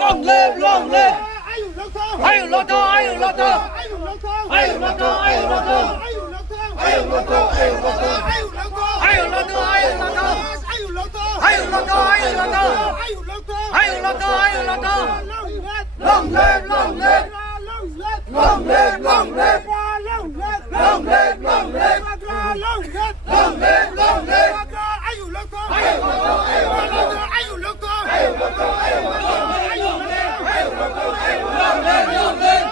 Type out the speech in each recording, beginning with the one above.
Long live, long live. Ayu Loto, Ayu Loto. Ayu Loto, Ayu Loto. Ayu Loto, Ayu Loto. Ayu Loto, Ayu Loto. Ayu Loto, Ayu Loto. Ayu Loto, Ayu Loto. Long live, long live. Long live, long live. Long live, long live. Long live, long live. Ayu Loto, Ayu Loto. Ayu Loto, Ayu Loto. Ayu Loto, Ayu Loto. Long live, long live.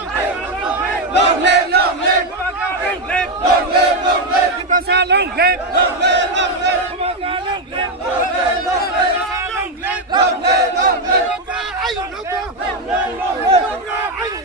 Long live, long live. Long live, long live. Kita sa long live. Long live, long live. Kumaga long live. Long live, long live. Long live, long live. Long live. Ayu Loto. Ayu Loto.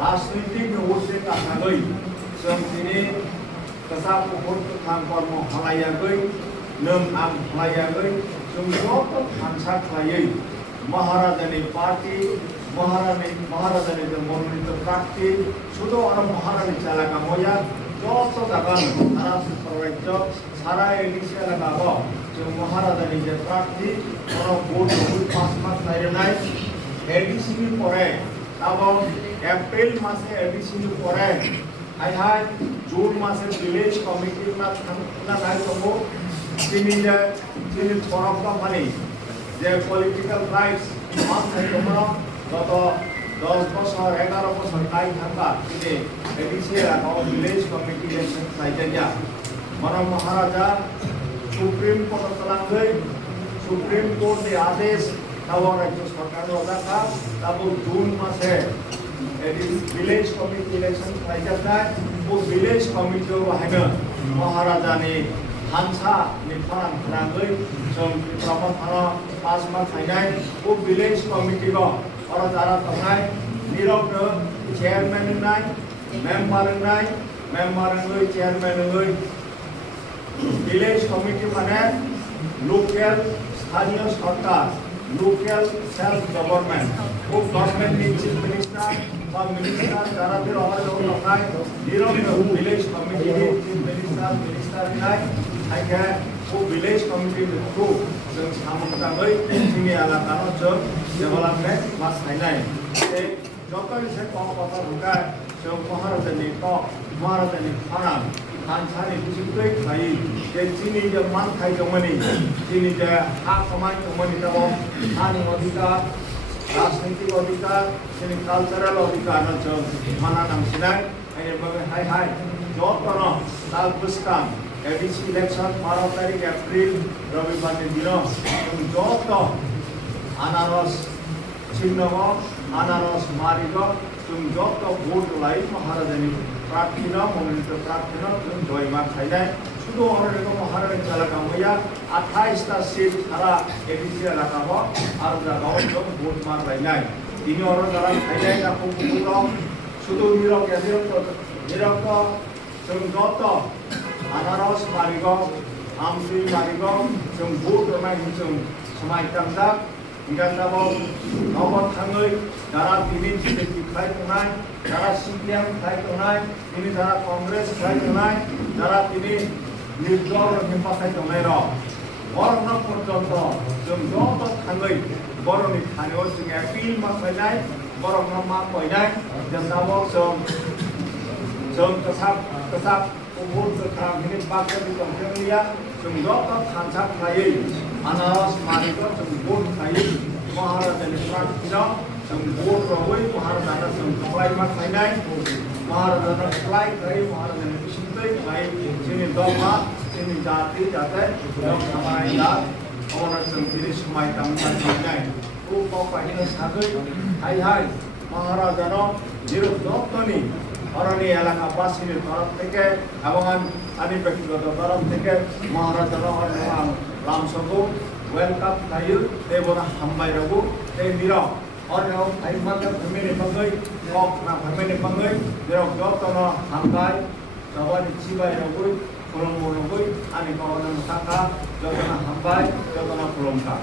राजनीतिक ओरसे थांनानै जों दिनै कसा पुहर थांखरम हालायाखै नों आं हालायाखै जों ज' थांसा खालायै महाराजानि party महाराजानि मनोनीत प्रार्थी शुद्ध और महारानी चालाका मोया ज' जागोन सारा राज्य सारा एडिसि एलाकाबो जों महाराजानि जे प्रार्थी और भोट पास मास नायनाय एडिसि नि परे এবং এপ্রিল মাসে এডিসি পরে আইহাই জুন মাসে ভিলেজ কমিটি না নাই তবু তিনি ফরম মানে যে পলিটিক্যাল রাইটস মান থাকতো গত 10 বছর 11 বছর তাই থাকা তিনি এডিসি এলাকাও ভিলেজ কমিটি ইলেকশন সাইজাইয়া মানব মহারাজা সুপ্রিম কোর্ট তলাঙ্গৈ সুপ্রিম কোর্ট এর আদেশ তাও রাজ্য সরকারের অদাকা তাও জুন মাসে ভিলেজ কমিটি ইলেকশন খাইজাতায় ও ভিলেজ কমিটি বাহাইনো মহারাজানি হানসা নিফান খানাগৈ जों प्रमाथाना 5 मास थाइनाय ও ভিলেজ কমিটি গো और যারা থানায় নিরবনো চেয়ারম্যান নাই মেম্বার নই চেয়ারম্যান নই ভিলেজ কমিটি মানে লোকাল স্থানীয় সরকার local self government ও গভর্নমেন্ট চিফ মিনিস্টার বা মিনিস্টার যারাদের অবদান রাখায় নিরবনো ভিলেজ কমিটি চিফ মিনিস্টার নাই আইকা ও ভিলেজ কমিটি থ্রু जों সামগ্রিকভাবে जोंनि এলাকার जों डेभेलपमेंट मास थाइनाय এই যত এসে কম কথা ঢুকায় जों महाराजानि खाना 한산이 부식도의 사이 진이 이제 만타이 정원이 진이 이제 학서만 정원이라고 아니 어디가 राजनीतिक अधिकार कल्चरल अधिकार माना नांसिनाय हाय हाय जतन ताल पुस्काम एडिसी इलेक्शन 12 तारिख एप्रिल रविवार दिन जत आनारस चिन्ह आनारस मारिग तुम जत भोट लाई महाराजानी प्रार्थी मनोनीत प्रार्थी तुम जयमा खाइनाय শুধু অনেক মহারাজ এলাকা হইয়া 28টা সিট সারা এডিসি এলাকা আর জায়গাও ভোট মারবাই নাই তিনি অর যারা খাইলাই না খুব শুধু নিরক जों যত আনারস মারিগ আমসুই মারিগ जों ভোট होनाय जों समायखांजा बिगानाव नगद थाङै যারা তিনি বিজেপি খাইथनाय যারা সিপিএম খাইथनाय তিনি যারা কংগ্রেস খাইथनाय যারা তিনি निर्दल हेफाजाब दंनाय बरन पर्यन्त जों जत थाङै बरनि थानायाव जों एपिल माखायनाय बरन मा फैनाय जेनाव जों कसाब भोट खालामनायनि बाथ्रानि दंफांनिया जों जत थांसाख्लायै आनारस मारिग जों भोट खायो महाराजानि प्रार्थीनाव जों भोट रवै महाराजानो जों खलाय माखायनाय महाराजानो खलाय खायो महाराजानि बिसिन्दै खाय जोंनि दमा जोंनि जाति जाते जों खामायना अनर जों दिनै समायखांनाय पाइनो सागै हाय हाय महाराजानो जेरै जतनि अरनि एलाकाबासिनि तरफ থেকে এবং আমি ব্যক্তিগত তরফ থেকে महाराजानो आं लामसखौ वेलकाम खायो देबना हामबायरागु ते मिरा अरनाव फाइमाखौ फैमेनि बागै ना फैमेनि बागै जेराव जतनो हामबाय जबानि सिबायरागु खुलुमबाय आंनि गावनो साखा जतना हामबाय जतना खुलुमखा